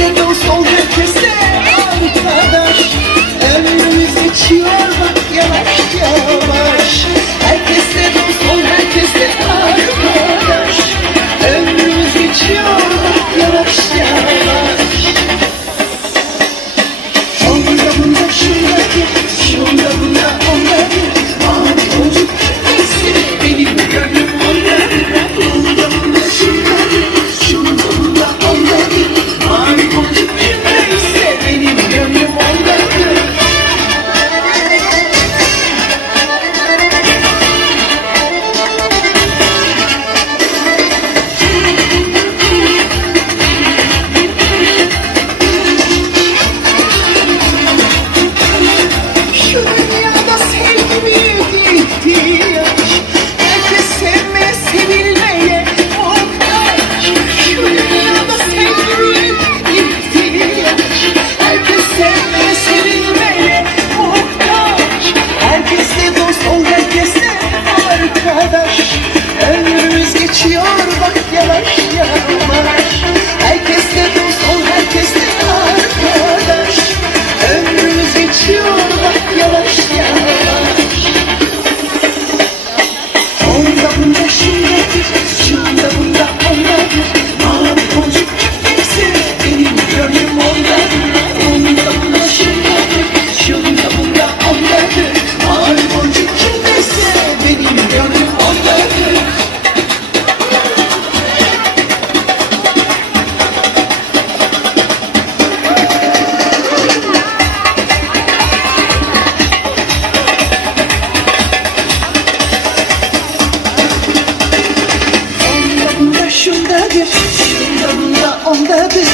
Bizde dost olacak bizde arkadaş Ömrümüz geçiyor geçiyor bak yavaş yavaş. Herkes de dost ol herkes de arkadaş. Ömrümüz geçiyor bak yavaş yavaş. Onda bunda şundadır Şunda bunda onda. ondadır Mağlam boncuk hepsi benim gönlüm ondadır Onda bunda şundadır Şunda bunda ondadır Mağlam boncuk hepsi benim gönlüm ondadır Şundadır, şunda bunda ondadır.